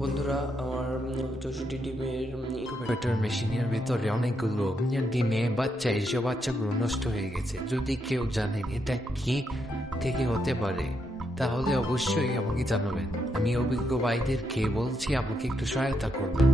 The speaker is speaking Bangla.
বন্ধুরা, আমার 64 ডিমের ইনকিউবেটর মেশিনের ভিতরে অনেকগুলো ডিমে বাচ্চা এসে বাচ্চাগুলো নষ্ট হয়ে গেছে। যদি কেউ জানেন এটা কি থেকে হতে পারে তাহলে অবশ্যই আমাকে জানাবেন। আমি অভিজ্ঞ ভাইদেরকে বলছি আমাকে একটু সহায়তা করবেন।